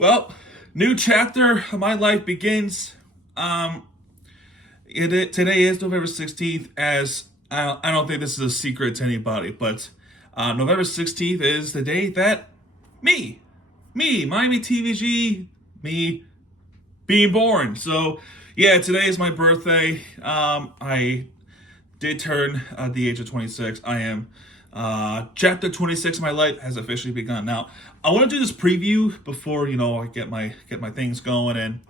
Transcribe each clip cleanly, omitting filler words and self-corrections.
Well, new chapter of my life begins. Today is November 16th, as I don't think this is a secret to anybody, but November 16th is the day that Miami TVG, me being born. So, yeah, today is my birthday. I did turn the age of 26. I am chapter 26 of my life has officially begun. Now, I want to do this preview before I get my things going, and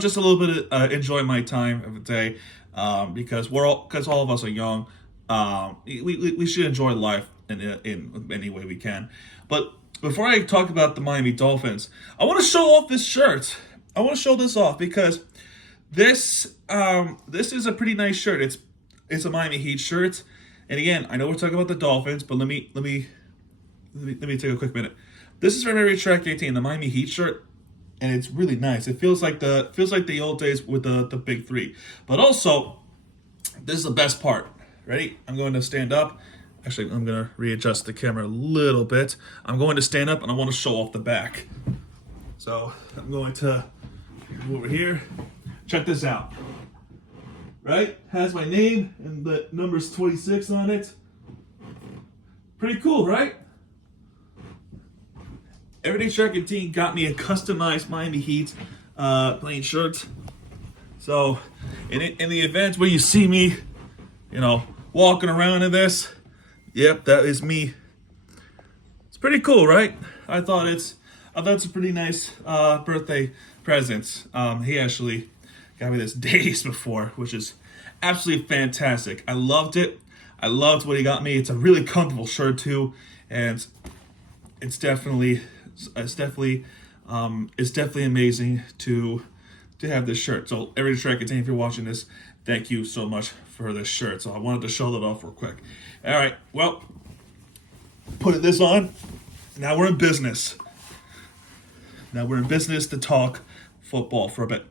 just a little bit of, enjoy my time of the day, because all of us are young. We should enjoy life in any way we can. But before I talk about the Miami Dolphins, I want to show off this shirt. I want to show this off because this is a pretty nice shirt. It's a Miami Heat shirt. And again, I know we're talking about the Dolphins, but let me take a quick minute. This is from Mary Track 18, the Miami Heat shirt, and it's really nice. It feels like the old days with the big three. But also, this is the best part. Ready? I'm going to stand up. Actually, I'm going to readjust the camera a little bit. I'm going to stand up, and I want to show off the back. So I'm going to move over here. Check this out. Right? Has my name and the number's 26 on it. Pretty cool, right? Everyday Shark and Team got me a customized Miami Heat plain shirt. So, in the event where you see me, walking around in this, yep, that is me. It's pretty cool, right? I thought it's a pretty nice birthday present. He actually got me this days before, which is absolutely fantastic. I loved it. I loved what he got me. It's a really comfortable shirt too, and it's definitely amazing to have this shirt. So every track if you're watching this, thank you so much for this shirt. So I wanted to show that off real quick. All right, well, putting this on. Now we're in business. To talk football for a bit.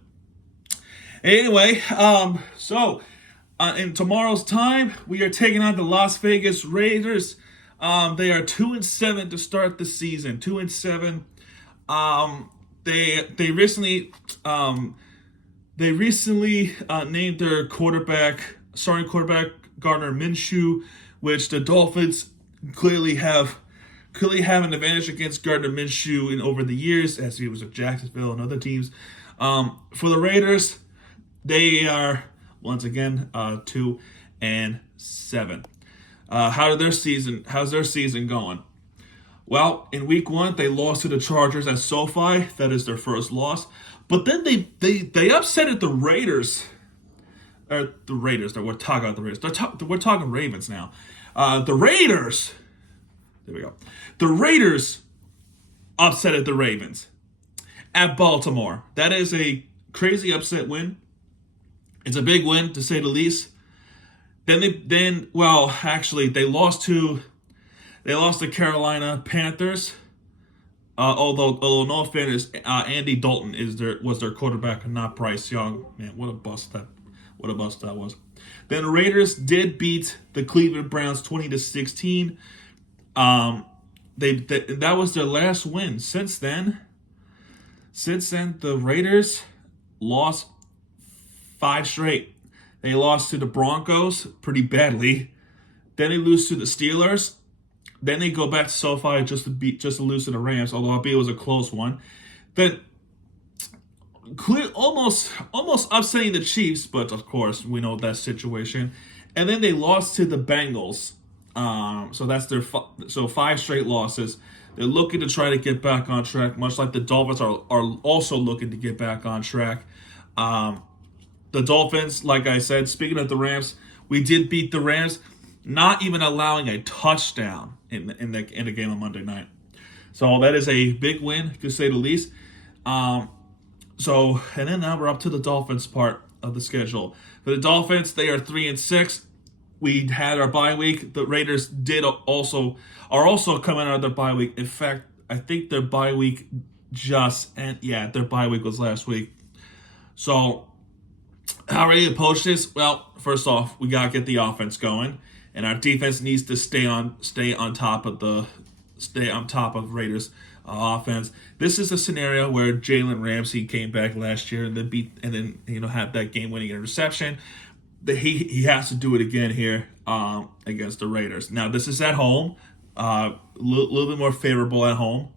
Anyway, so in tomorrow's time, we are taking on the Las Vegas Raiders. They are 2-7 to start the season. 2-7. They recently named their starting quarterback Gardner Minshew, which the Dolphins clearly have an advantage against Gardner Minshew over the years, as he was at Jacksonville and other teams. For the Raiders, they are once again 2-7. How's their season going? Well, in week 1, they lost to the Chargers at SoFi. That is their first loss. But then they upsetted the Raiders. We're talking about the Raiders. We're talking Ravens now. The Raiders. There we go. The Raiders upsetted the Ravens at Baltimore. That is a crazy upset win. It's a big win, to say the least. They lost to Carolina Panthers. Although no offense, Andy Dalton was their quarterback, and not Bryce Young. Man, what a bust that was. Then the Raiders did beat the Cleveland Browns 20-16. That was their last win. Since then, the Raiders lost 5 straight. They lost to the Broncos pretty badly. Then they lose to the Steelers. Then they go back to SoFi just to lose to the Rams, although albeit it was a close one. Then almost upsetting the Chiefs, but of course we know that situation. And then they lost to the Bengals. So that's their 5 straight losses. They're looking to try to get back on track, much like the Dolphins are also looking to get back on track. The Dolphins, like I said, speaking of the Rams, we did beat the Rams, not even allowing a touchdown in the game on Monday night. So that is a big win, to say the least. And then now we're up to the Dolphins part of the schedule. For the Dolphins, they are 3-6. We had our bye week. The Raiders are also coming out of their bye week. In fact, I think their bye week their bye week was last week. So how are we to approach this? Well, first off, we gotta get the offense going, and our defense needs to stay on top of Raiders offense. This is a scenario where Jalen Ramsey came back last year and then had that game-winning interception. He has to do it again here against the Raiders. Now this is at home, little bit more favorable at home.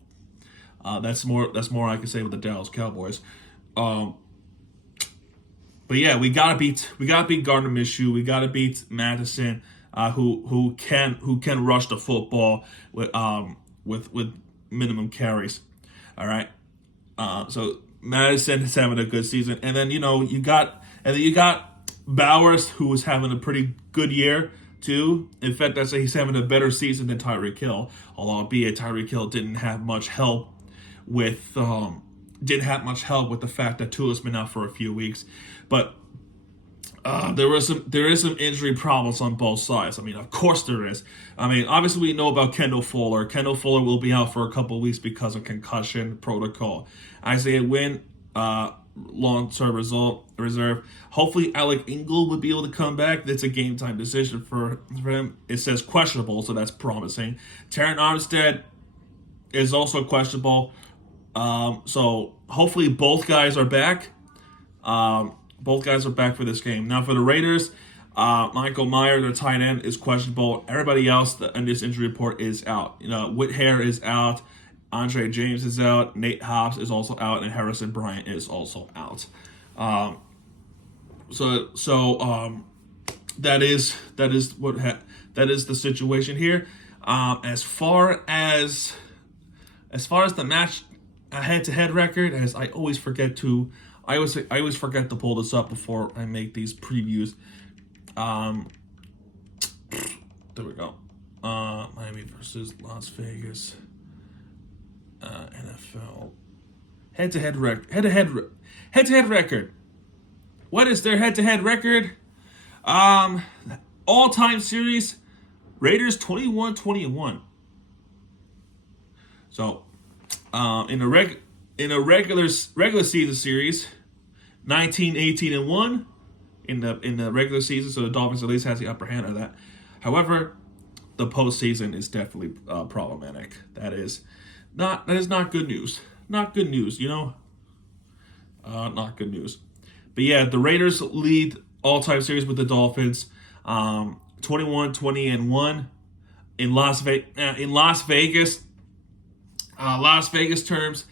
That's more I can say with the Dallas Cowboys. But yeah, we gotta beat Gardner Minshew. We gotta beat Madison, who can rush the football with minimum carries. All right. So Madison is having a good season, and then you got Bowers, who was having a pretty good year too. In fact, I'd say he's having a better season than Tyreek Hill. Although, albeit Tyreek Hill didn't have much help with the fact that Tua's been out for a few weeks, but there is some injury problems on both sides. I mean, of course there is. I mean, obviously we know about Kendall Fuller. Kendall Fuller will be out for a couple of weeks because of concussion protocol. Isaiah Wynn, long-term reserve. Hopefully Alec Ingle would be able to come back. That's a game-time decision for him. It says questionable, so that's promising. Terran Armstead is also questionable. So hopefully both guys are back. Both guys are back for this game. Now for the Raiders, Michael Mayer, their tight end, is questionable. Everybody else in this injury report is out. Whithair is out. Andre James is out. Nate Hobbs is also out, and Harrison Bryant is also out. So that is the situation here. As far as the match head-to-head record, as I always forget to pull this up before I make these previews. There we go. Miami versus Las Vegas. NFL head-to-head record. What is their head-to-head record? All-time series, Raiders 21-21. So, in a regular season series, 19-18-1 in the regular season, so the Dolphins at least has the upper hand of that. However, the postseason is definitely problematic. That is not good news. Not good news, not good news. But yeah, the Raiders lead all-time series with the Dolphins, 21-20-1 in Las Vegas. Las Vegas terms,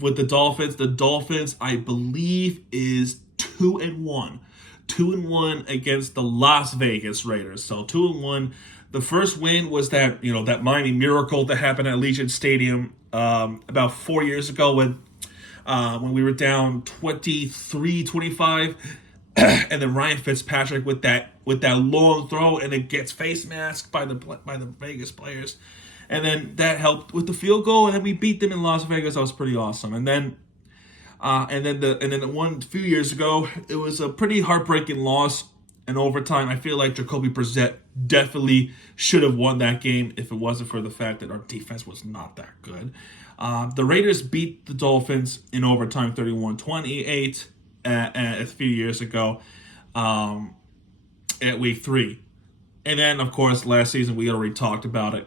with the Dolphins. The Dolphins, I believe, is 2-1. 2-1 against the Las Vegas Raiders. So 2-1. The first win was that Miami Miracle that happened at Allegiant Stadium about 4 years ago when we were down 23-25, and then Ryan Fitzpatrick with that long throw, and it gets face masked by the Vegas players, and then that helped with the field goal, and then we beat them in Las Vegas. That was pretty awesome. And then the one few years ago, it was a pretty heartbreaking loss in overtime. I feel like Jacoby Brissett definitely should have won that game if it wasn't for the fact that our defense was not that good. The Raiders beat the Dolphins in overtime 31-28 a few years ago at week 3. And then, of course, last season, we already talked about it.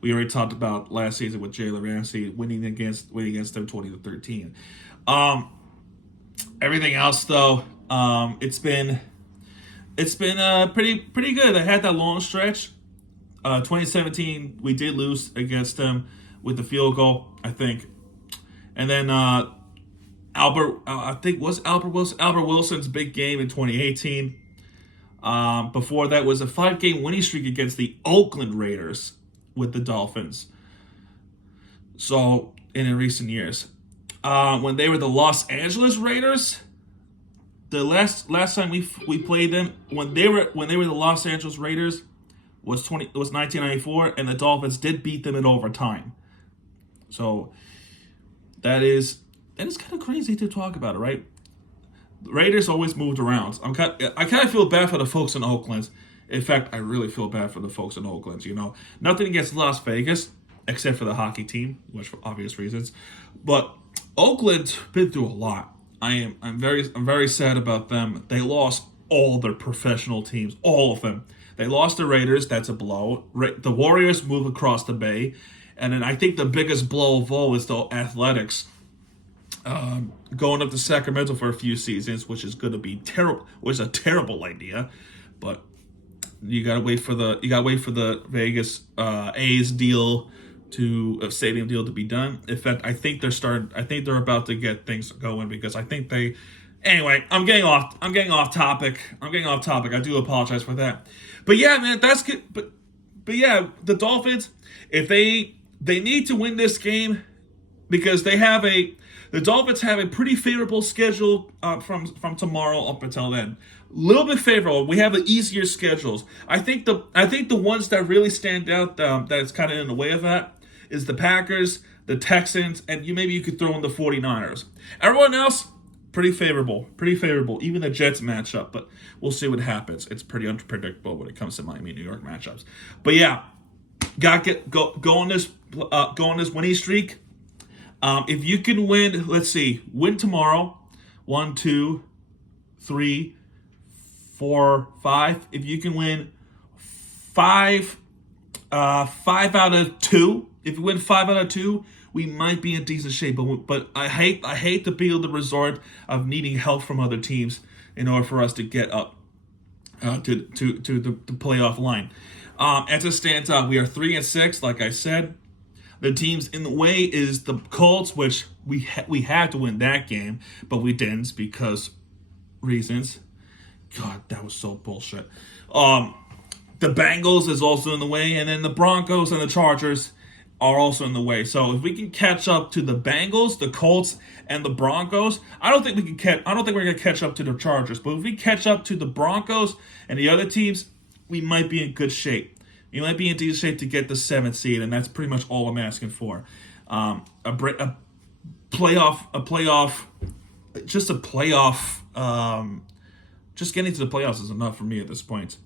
We already talked about last season with Jalen Ramsey winning against them 20-13. Everything else, though, it's been pretty good. I had that long stretch. 2017, we did lose against them with the field goal, I think. And then Albert Wilson's big game in 2018. Before that was a 5-game winning streak against the Oakland Raiders with the Dolphins. So, in recent years, when they were the Los Angeles Raiders, the last time we played them, when they were the Los Angeles Raiders, was 1994, and the Dolphins did beat them in overtime. So that is kind of crazy to talk about it, right? The Raiders always moved around. I kind of feel bad for the folks in Oakland. In fact, I really feel bad for the folks in Oakland. Nothing against Las Vegas, except for the hockey team, which for obvious reasons. But Oakland's been through a lot. I'm very sad about them. They lost all their professional teams, all of them. They lost the Raiders. That's a blow. The Warriors move across the bay, And then I think the biggest blow of all is the Athletics going up to Sacramento for a few seasons, which is going to be terrible. Which is a terrible idea, but you gotta wait for the Vegas A's deal to stadium deal to be done. In fact, I think they're about to get things going because I think they. Anyway, I'm getting off topic. I do apologize for that. But yeah, man, that's good. But yeah, the Dolphins, if they need to win this game because the Dolphins have a pretty favorable schedule from tomorrow up until then. A little bit favorable. We have the easier schedules. I think the ones that really stand out that's kind of in the way of that is the Packers, the Texans, and maybe you could throw in the 49ers. Everyone else, pretty favorable. Even the Jets matchup, but we'll see what happens. It's pretty unpredictable when it comes to Miami, New York matchups. But yeah, go on this winning streak. If you can win, let's see, win tomorrow, 1, 2, 3, 4, 5. If you can win 5 out of 2, if you win 5 out of 2, we might be in decent shape. But I hate to be the resort of needing help from other teams in order for us to get up to the playoff line. As it stands out, we are 3-6, like I said. The teams in the way is the Colts, which we had to win that game, but we didn't because reasons. God, that was so bullshit. The Bengals is also in the way, and then the Broncos and the Chargers are also in the way. So if we can catch up to the Bengals, the Colts, and the Broncos, I don't think we're gonna catch up to the Chargers. But if we catch up to the Broncos and the other teams, we might be in good shape. You might be in decent shape to get the 7th seed, and that's pretty much all I'm asking for. A playoff. Just getting to the playoffs is enough for me at this point.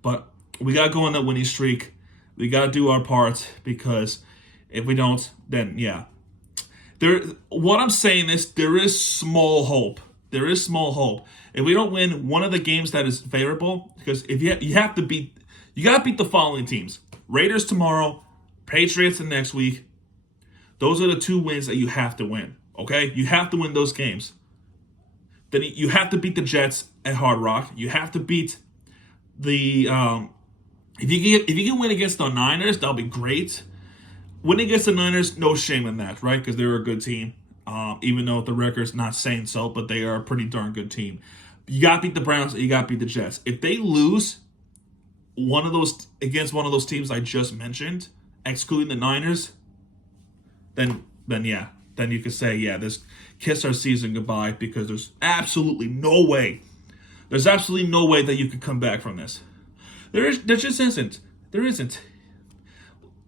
But we gotta go on that winning streak. We gotta do our part because if we don't, then yeah. What I'm saying is there is small hope. There is small hope. If we don't win one of the games that is favorable, because if you have to beat. You got to beat the following teams. Raiders tomorrow, Patriots the next week. Those are the 2 wins that you have to win, okay? You have to win those games. Then you have to beat the Jets at Hard Rock. You have to beat the if you can win against the Niners, that'll be great. Winning against the Niners, no shame in that, right? Because they're a good team. Even though the record's not saying so, but they are a pretty darn good team. You got to beat the Browns, you got to beat the Jets. If they lose against one of those teams I just mentioned, excluding the Niners, then you could say, yeah, this kiss our season goodbye because there's absolutely no way that you could come back from this. There just isn't. There isn't.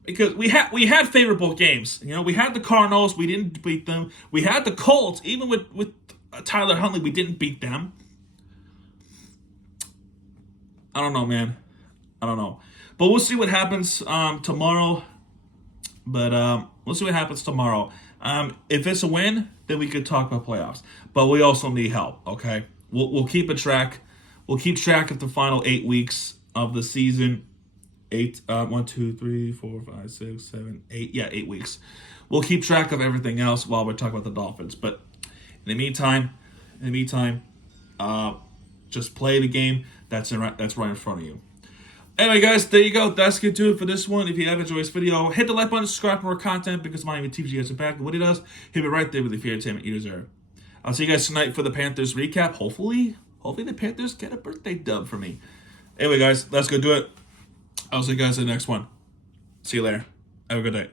Because we had favorable games. We had the Cardinals, we didn't beat them. We had the Colts, even with Tyler Huntley, we didn't beat them. I don't know, man. I don't know. But we'll see what happens tomorrow. But we'll see what happens tomorrow. If it's a win, then we could talk about playoffs. But we also need help, okay? We'll keep a track. We'll keep track of the final 8 weeks of the season. 8, 1, 2, 3, 4, 5, 6, 7, 8. Yeah, 8 weeks. We'll keep track of everything else while we're talking about the Dolphins. But in the meantime, just play the game that's right in front of you. Anyway, guys, there you go. That's going to do it for this one. If you have enjoyed this video, hit the like button, subscribe for more content because Miami TVG has your back. And what it does, hit it right there with the fear entertainment you deserve. I'll see you guys tonight for the Panthers recap. Hopefully the Panthers get a birthday dub for me. Anyway, guys, that's going to do it. I'll see you guys in the next one. See you later. Have a good day.